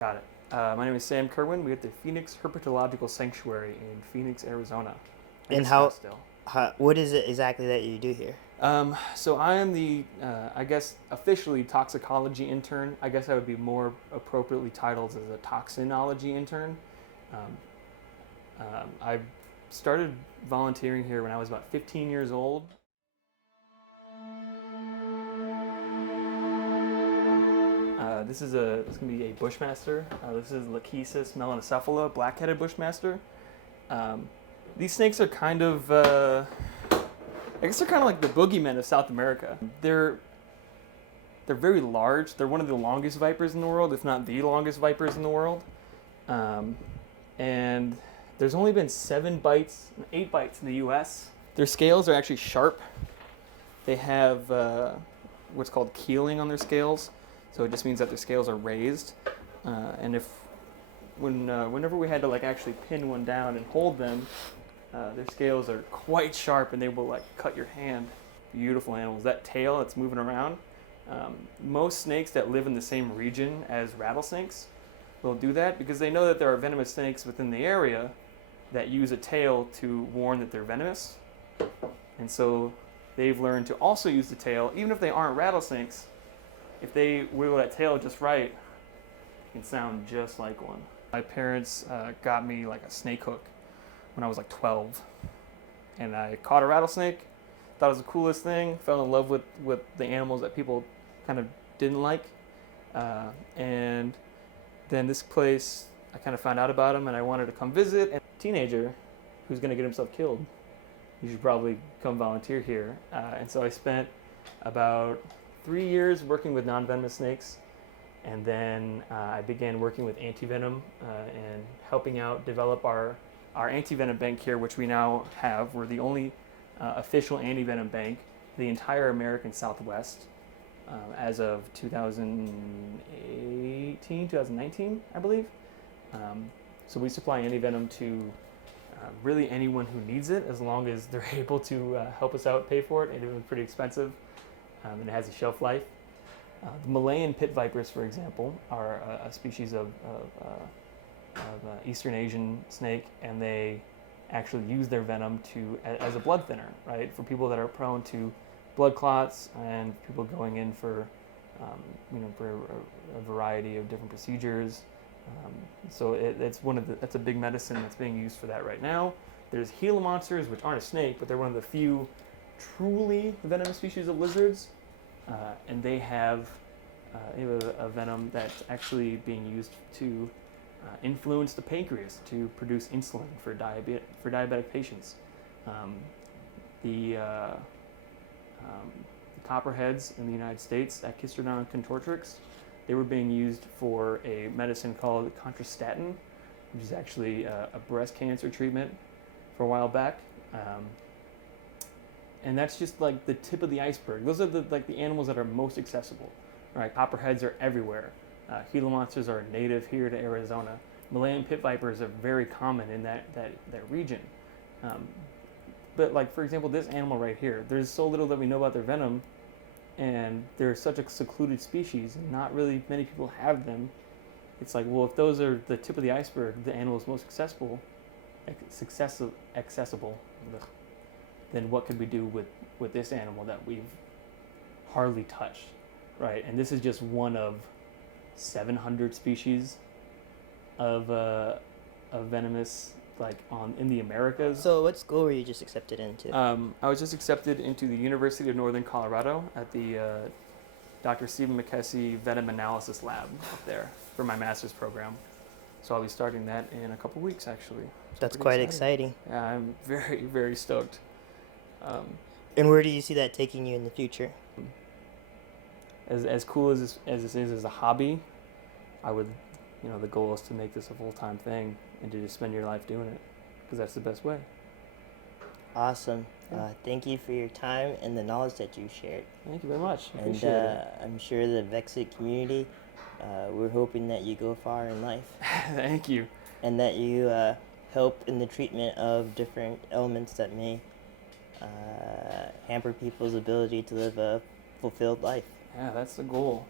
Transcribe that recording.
Got it. My name is Sam Kerwin. We have the Phoenix Herpetological Sanctuary in Phoenix, Arizona. And what is it exactly that you do here? So I am the, I guess, officially toxicology intern. I guess I would be more appropriately titled as a toxinology intern. I started volunteering here when I was about 15 years old. This is going to be a bushmaster. This is Lachesis melanocephala, black-headed bushmaster. These snakes are kind of, I guess they're kind of like the boogeymen of South America. They're very large. They're one of the longest vipers in the world, if not the longest vipers in the world. And there's only been 8 bites in the U.S. Their scales are actually sharp. They have what's called keeling on their scales. So it just means that their scales are raised. And whenever we had to actually pin one down and hold them, their scales are quite sharp and they will cut your hand. Beautiful animals. That tail that's moving around. Most snakes that live in the same region as rattlesnakes will do that because they know that there are venomous snakes within the area that use a tail to warn that they're venomous. And so they've learned to also use the tail, even if they aren't rattlesnakes. If they wiggle that tail just right, it can sound just like one. My parents got me a snake hook when I was 12. And I caught a rattlesnake, thought it was the coolest thing, fell in love with the animals that people kind of didn't like. And then this place, I kind of found out about them and I wanted to come visit. And a teenager who's going to get himself killed, you should probably come volunteer here. And so I spent about 3 years working with non-venomous snakes, and then I began working with Antivenom and helping out develop our antivenom bank here, which we now have. We're the only official antivenom bank in the entire American Southwest as of 2019, I believe. So we supply antivenom to really anyone who needs it, as long as they're able to help us out, pay for it. It was pretty expensive. And it has a shelf life. The Malayan pit vipers, for example, are a species of Eastern Asian snake, and they actually use their venom as a blood thinner, right? For people that are prone to blood clots and people going in for, for a variety of different procedures. So that's a big medicine that's being used for that right now. There's Gila monsters, which aren't a snake, but they're one of the few truly venomous species of lizards, and they have a venom that's actually being used to influence the pancreas to produce insulin for diabetic patients. The copperheads in the United States, Achistrodon contortrix, they were being used for a medicine called contrastatin, which is actually a breast cancer treatment for a while back. And that's just the tip of the iceberg. Those are the animals that are most accessible, right? Copperheads are everywhere. Gila monsters are native here to Arizona. Malayan pit vipers are very common in that region. But for example, this animal right here, there's so little that we know about their venom, and they're such a secluded species, and not really many people have them. It's well, if those are the tip of the iceberg, the animals most accessible, then what could we do with this animal that we've hardly touched, right? And this is just one of 700 species of venomous in the Americas. So what school were you just accepted into? I was just accepted into the University of Northern Colorado at the Dr. Stephen McKessie Venom Analysis Lab up there for my master's program. So I'll be starting that in a couple weeks, actually. So that's quite exciting. Yeah, I'm very, very stoked. And where do you see that taking you in the future? As cool as this is as a hobby, I would, the goal is to make this a full-time thing and to just spend your life doing it, because that's the best way. Awesome. Yeah. Thank you for your time and the knowledge that you shared. Thank you very much. And I'm sure the Vexit community, we're hoping that you go far in life. Thank you. And that you help in the treatment of different elements that may hamper people's ability to live a fulfilled life. Yeah, that's the goal.